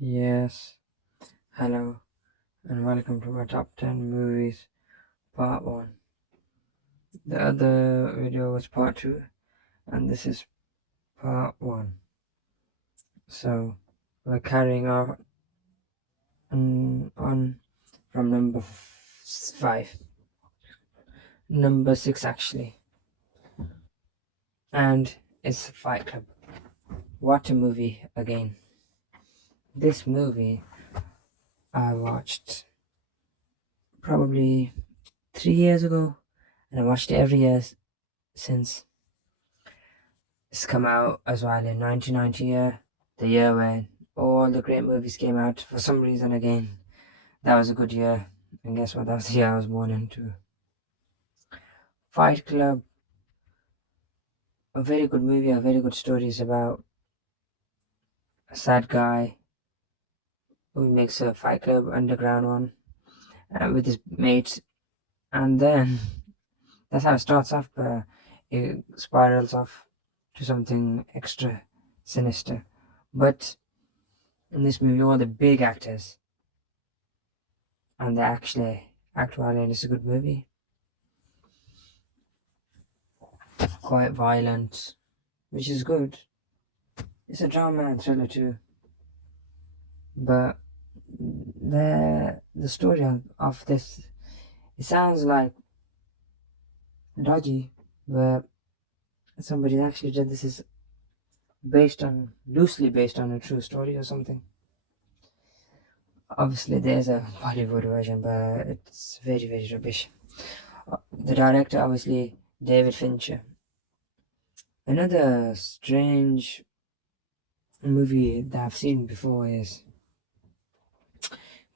Yes, hello, and welcome to my top 10 movies part 1. The other video was part 2, and this is part 1. So, we're carrying on from number 5, number 6 actually, and it's Fight Club. What a movie again. This movie I watched probably 3 years ago, and I watched it every year since. It's come out as well in 1990, the year when all the great movies came out. For some reason, again, that was a good year. And guess what? That was the year I was born into. Fight Club, a very good movie, a very good story. It's about a sad guy who makes a Fight Club underground one with his mates. And then that's how it starts off, but it spirals off to something extra sinister. But in this movie, all the big actors and they actually act well, and it's a good movie. Quite violent, which is good. It's a drama and thriller too, but the story of this, it sounds like dodgy, but somebody actually did this is loosely based on a true story or something. Obviously, there's a Bollywood version, but it's very very rubbish. The director, obviously, David Fincher. Another strange movie that I've seen before is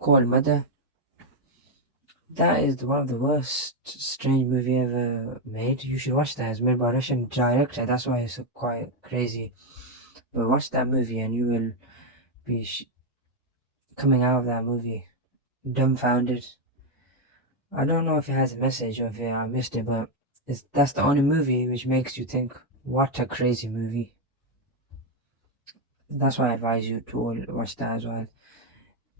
called Mother. That is one of the worst strange movie ever made. You should watch that. It's made by a Russian director. That's why it's quite crazy. But watch that movie and you will be coming out of that movie dumbfounded. I don't know if it has a message or if I missed it, but that's the only movie which makes you think, what a crazy movie. That's why I advise you to all watch that as well.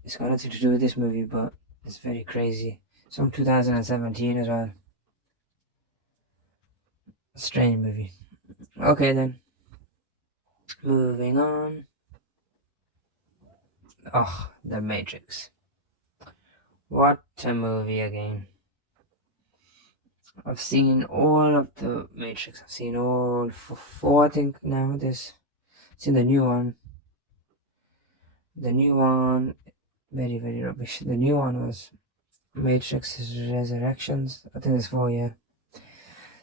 It's got nothing to do with this movie, but it's very crazy. It's from 2017 as well. Strange movie. Okay then. Moving on. Oh, The Matrix. What a movie again. I've seen all of The Matrix. I've seen all four, I think, now. Seen the new one. The new one, very, very rubbish. The new one was Matrix Resurrections. I think there's four, yeah.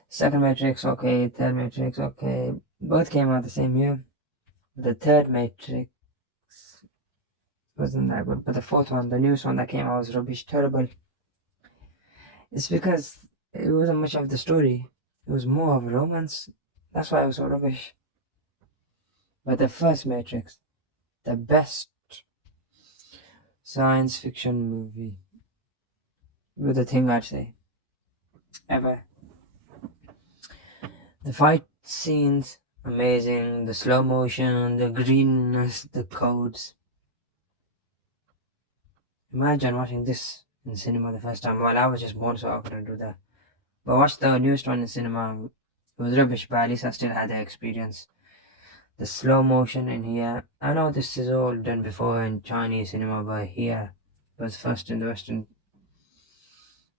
Second Matrix, okay. Third Matrix, okay. Both came out the same year. The third Matrix wasn't that good, but the fourth one, the newest one that came out, was rubbish, terrible. It's because it wasn't much of the story. It was more of a romance. That's why it was so rubbish. But the first Matrix, the best science fiction movie, with the thing I'd say, ever. The fight scenes, amazing. The slow motion, the greenness, the codes. Imagine watching this in cinema the first time. Well, I was just born, so I couldn't do that. But watch the newest one in cinema. It was rubbish, but at least I still had the experience. The slow motion in here. I know this is all done before in Chinese cinema, but here was first in the Western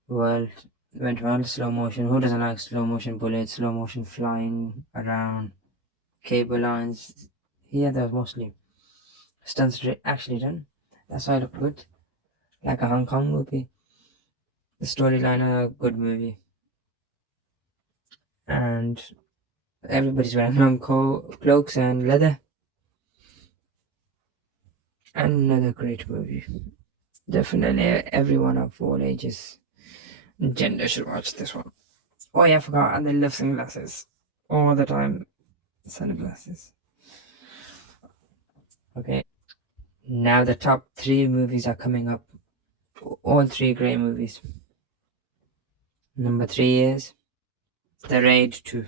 world. Went all slow motion. Who doesn't like slow motion bullets, slow motion flying around, cable lines? Here there's mostly stunts actually done. That's why it looked good. Like a Hong Kong movie. The storyline a good movie. And everybody's wearing long cloaks and leather. Another great movie. Definitely everyone of all ages and gender should watch this one. Oh yeah, I forgot. And they love sunglasses. All the time. Sunglasses. Okay. Now the top 3 movies are coming up. All 3 great movies. Number 3 is The Raid 2.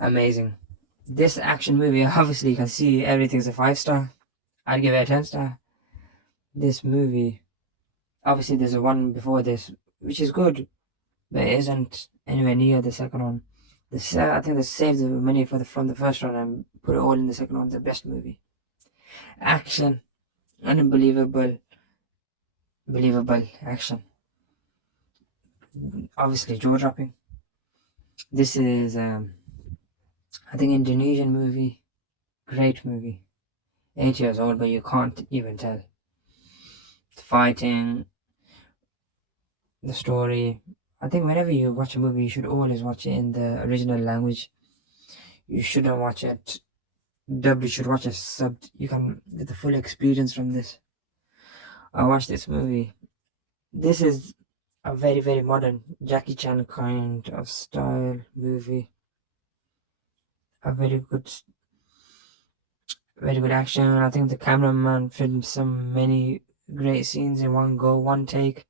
Amazing. This action movie, obviously you can see everything's a 5-star. I'd give it a 10-star. This movie, obviously there's a one before this, which is good, but it isn't anywhere near the second one. I think they saved the money from the first one and put it all in the second one. The best movie. Action, unbelievable, believable action. Obviously jaw dropping. This is I think Indonesian movie, great movie. 8 years old, but you can't even tell. The fighting, the story. I think whenever you watch a movie, you should always watch it in the original language. You shouldn't watch it dubbed. You should watch it subbed. You can get the full experience from this. I watched this movie. This is a very, very modern Jackie Chan kind of style movie. A very good action. I think the cameraman filmed many great scenes in one go, one take.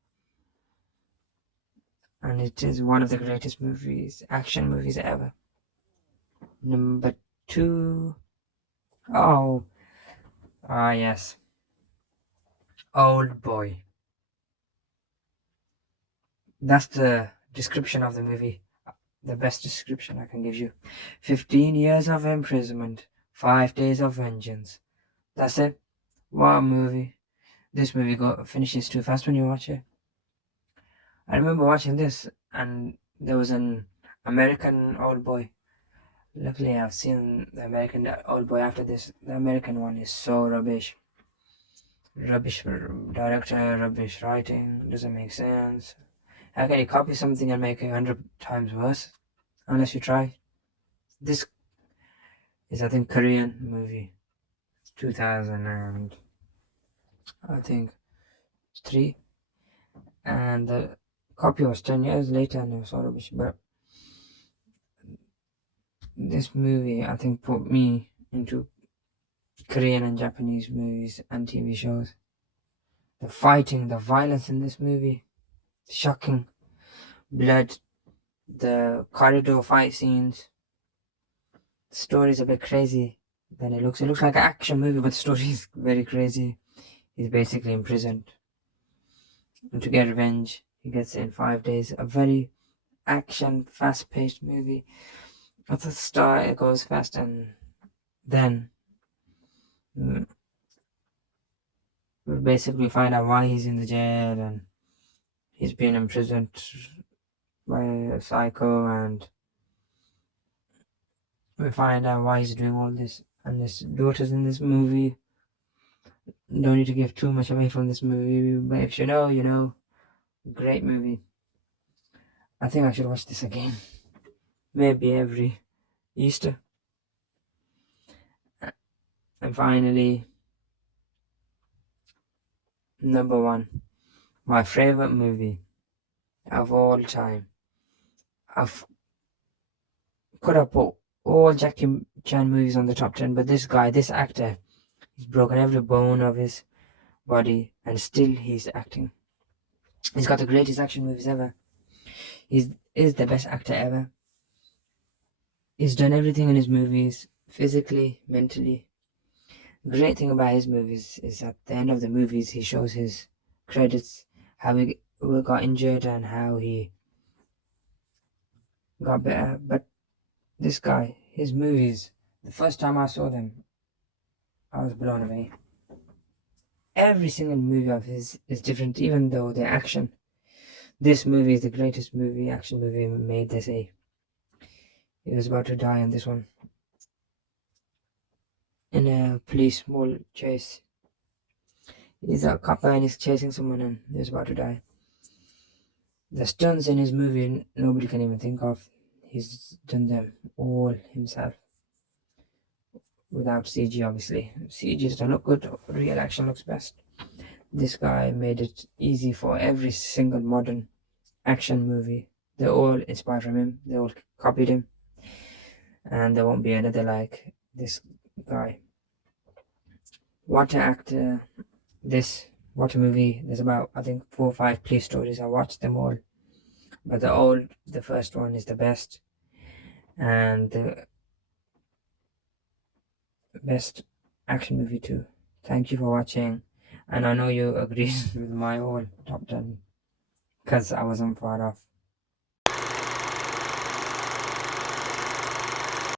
And it is one of the greatest action movies ever. Number 2. Oh, yes. Old Boy. That's the description of the movie. The best description I can give you. 15 years of imprisonment, 5 days of vengeance. That's it. What a movie. This movie finishes too fast when you watch it. I remember watching this and there was an American Old Boy. Luckily, I've seen the American Old Boy after this. The American one is so rubbish. Rubbish director, rubbish writing, doesn't make sense. How can you copy something and make it 100 times worse? Unless you try. This is, I think, Korean movie. 2000 and I think 3. And the copy was 10 years later and it was so rubbish. But this movie, I think, put me into Korean and Japanese movies and TV shows. The fighting, the violence in this movie, shocking. Blood, the corridor fight scenes. The story is a bit crazy than it looks. It looks like an action movie, but the story is very crazy. He's basically imprisoned. And to get revenge, he gets it in 5 days. A very action, fast-paced movie. At the start, it goes fast, and then we basically find out why he's in the jail, and he's been imprisoned by a psycho, and we find out why he's doing all this. And his daughter's in this movie. Don't need to give too much away from this movie, but if you know, you know. Great movie. I think I should watch this again. Maybe every Easter. And finally, number 1. My favorite movie of all time. Could have put all Jackie Chan movies on the top 10, but this actor, he's broken every bone of his body and still he's acting. He's got the greatest action movies ever. He is the best actor ever. He's done everything in his movies, physically, mentally. Great thing about his movies is at the end of the movies he shows his credits, how he got injured and how he got better. But this guy, his movies, the first time I saw them, I was blown away. Every single movie of his is different, even though they're action. This movie is the greatest action movie made, they say. He was about to die in this one. In a police small chase. He's a cop and he's chasing someone and he was about to die. The stunts in his movie nobody can even think of. He's done them all himself. Without CG, obviously. CG doesn't look good, real action looks best. This guy made it easy for every single modern action movie. They're all inspired from him, they all copied him. And there won't be another like this guy. What an actor. What a movie. There's about, I think, 4 or 5 police stories. I watched them all. But the first one is the best. And the best action movie too. Thank you for watching, and I know you agreed with my own top 10 because I wasn't far off.